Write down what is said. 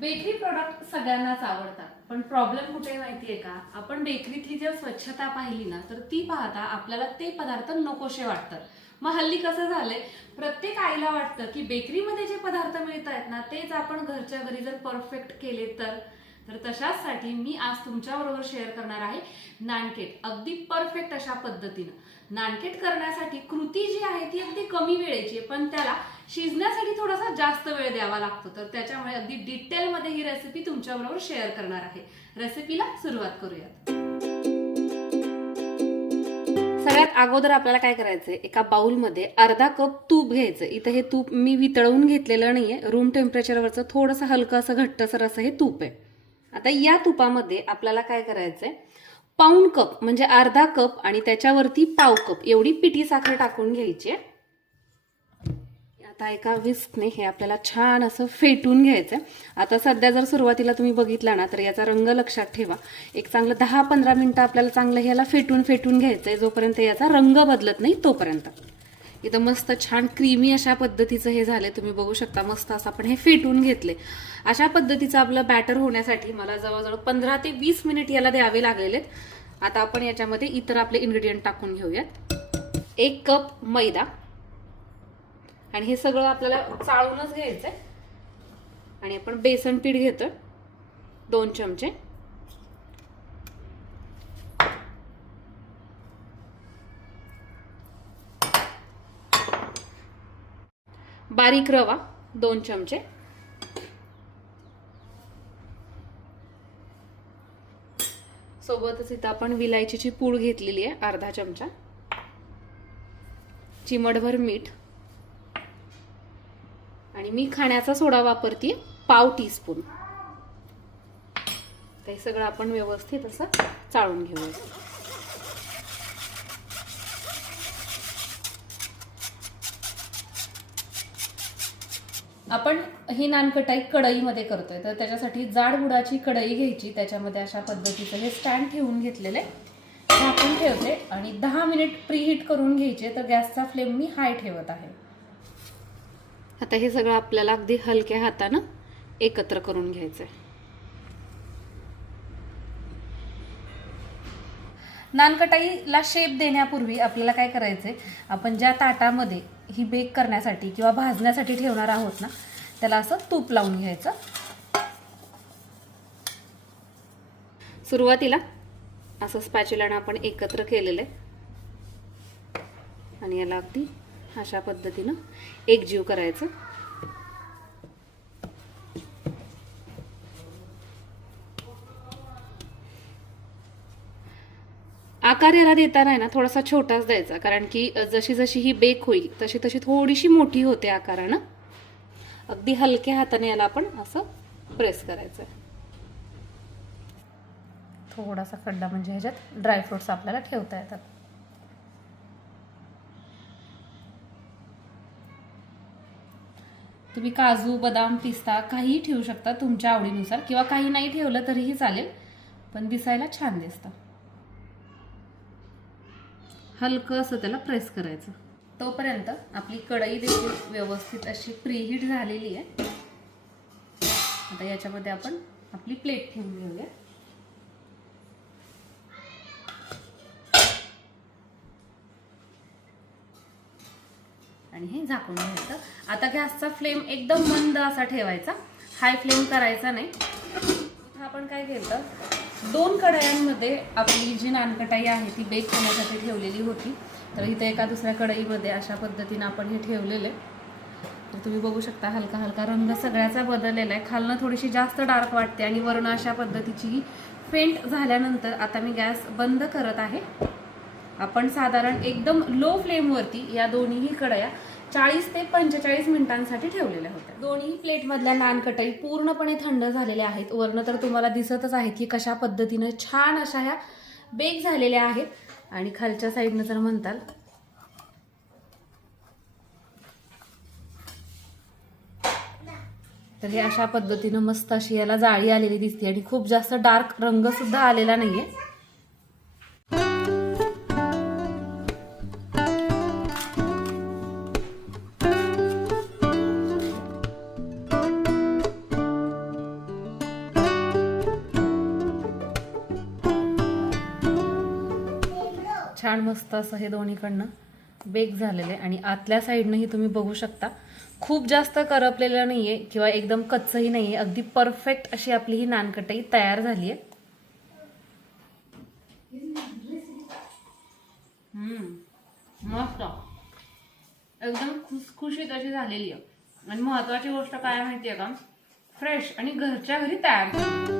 Bakery product सगळ्यांनाच आवडतात. पण प्रॉब्लेम कुठे माहितीये का? आपण बेकरीतली जर स्वच्छता पाहिली ना तर ती पाहता आपल्याला ते पदार्थ नकोशे वाटतात. मग हल्ली कसं झालंय? प्रत्येक आईला वाटतं की बेकरीमध्ये जे पदार्थ मिळत आहेत ना तेच आपण घरच्या घरी जर परफेक्ट केले तर? तर तशाचसाठी मी आज तुमच्याबरोबर शेअर करणार आहे नानकेट अगदी परफेक्ट अशा पद्धतीनं. नानकेट करण्यासाठी कृती जी आहे ती अगदी कमी वेळेची आहे पण त्याला शिजण्यासाठी थोडासा जास्त वेळ द्यावा लागतो. तर त्याच्यामुळे अगदी डिटेलमध्ये ही रेसिपी तुमच्याबरोबर शेअर करणार आहे. रेसिपीला सुरुवात करूयात. सगळ्यात अगोदर आपल्याला काय करायचंय? एका बाउलमध्ये अर्धा कप तूप घ्यायचं. इथं हे तूप मी वितळवून घेतलेलं नाहीये. रूम टेम्परेचरवरचं थोडंसं हलकं असं घट्टसर असं हे तूप आहे. आता या तुपामध्ये आपल्याला काय करायचंय? पाऊण कप म्हणजे अर्धा कप आणि त्याच्यावरती पाव कप एवढी पिठी साखर टाकून घ्यायची आहे. आता एका विस्कने हे आपल्याला छान असं फेटून घ्यायचं आता सध्या जर सुरुवातीला तुम्ही बघितला ना तर याचा रंग लक्षात ठेवा. एक चांगलं दहा पंधरा मिनिटं आपल्याला चांगलं ह्याला फेटून फेटून घ्यायचंय जोपर्यंत याचा रंग बदलत नाही तोपर्यंत. इथं मस्त छान क्रीमी अशा पद्धतीचं हे झालंय. तुम्ही बघू शकता मस्त असं आपण हे फेटून घेतले अशा पद्धतीचं आपलं बॅटर होण्यासाठी मला जवळजवळ पंधरा ते वीस मिनिट याला द्यावे लागलेले आहेत. आता आपण याच्यामध्ये इतर आपले इन्ग्रेडियंट टाकून घेऊयात. एक कप मैदा. आणि हे सगळं आपल्याला चाळूनच घ्यायचंय. आणि आपण बेसन पीठ घेतोय. दोन चमचे. बारीक रवा दोन चमचे. सोबतच इथं आपण विलायचीची पूड घेतलेली आहे अर्धा चमचा. चिमटभर मीठ. आणि मी खाण्याचा सोडा वापरते पाव टीस्पून हे सगळं आपण व्यवस्थित असं चाळून घेऊया. आपण ही नानकटाई कढईमध्ये करतोय. तर त्याच्यासाठी जाड बुडाची कढई घ्यायची. त्याच्यामध्ये अशा पद्धतीचं हे स्टँड ठेवून घेतलेले झाकून ठेवते आणि दहा मिनिट प्रीहीट करून घ्यायचे. तर गॅसचा फ्लेम मी हाय ठेवत आहे. आता हे सगळं आपल्याला अगदी हलक्या हातानं एकत्र करून घ्यायचंय. नानकटाईला शेप देण्यापूर्वी आपल्याला काय करायचंय? आपण ज्या ताटामध्ये ही बेक करण्यासाठी किंवा भाजण्यासाठी ठेवणार आहोत ना त्याला असं तूप लावून घ्यायचं. सुरुवातीला असं स्पॅच्युलानं आपण एकत्र केलेलं आहे. आणि याला अगदी अशा पद्धतीनं एकजीव करायचं. आकार याला देताना आहे ना थोडासा छोटाच द्यायचा. कारण की जशी जशी ही बेक होईल तशी तशी थोडीशी मोठी होते आकारानं. अगदी हलक्या हाताने याला आपण असं प्रेस करायचं थोडासा खड्डा म्हणजे ह्याच्यात ड्रायफ्रुट्स आपल्याला ठेवता येतात. तुम्ही काजू बदाम पिस्ता काहीही ठेवू शकता तुमच्या आवडीनुसार किंवा काही नाही ठेवलं तरीही चालेल पण दिसायला छान दिसतं. हलकं असं त्याला प्रेस करायचं. तोपर्यंत आपली कढई देखील व्यवस्थित अशी प्रीहीट झालेली आहे. आता याच्यामध्ये आपण आपली प्लेट ठेवून घेऊया आणि हे झाकून घ्यायचं. आता गॅसचा फ्लेम एकदम मंद असा ठेवायचा. हाय फ्लेम करायचा नाही. इथं आपण काय केलं? दोन कढयांमध्ये आपली जी नानकटाई आहे ती बेक होण्यासाठी ठेवलेली होती. तर इथे एका दुसऱ्या कढईमध्ये अशा पद्धतीनं आपण हे ठेवलेलं आहे. तर तुम्ही बघू शकता हलका हलका रंग सगळ्याचा बदललेला आहे. खालनं थोडीशी जास्त डार्क वाटते आणि वर्ण अशा पद्धतीची फेंट झाल्यानंतर आता मी गॅस बंद करत आहे. आपण साधारण एकदम लो फ्लेमवरती या दोन्हीही कढया चाळीस ते पंचेचाळीस मिनिटांसाठी ठेवलेल्या होत्या. दोन्ही प्लेटमधल्या नान कटई पूर्णपणे थंड झालेल्या आहेत. वरनं तर तुम्हाला दिसतच आहेत की कशा पद्धतीनं छान अशा ह्या बेक झालेल्या आहेत. आणि खालच्या साईडनं जर म्हणताल. तर हे अशा पद्धतीनं मस्त अशी याला जाळी आलेली दिसते आणि खूप जास्त डार्क रंग सुद्धा आलेला नाहीये. छान मस्त असं हे दोन्हीकडनं बेक झालेलं आहे आणि आतल्या साईडनंही तुम्ही बघू शकता. खूप जास्त करपलेलं नाहीये किंवा एकदम कच्चही नाहीये. अगदी परफेक्ट अशी आपली ही नानकटई तयार झाली आहे मस्त. एकदम खुसखुशीत अशी झालेली आहे आणि महत्वाची गोष्ट काय माहितीये का? फ्रेश आणि घरच्या घरी तयार झाली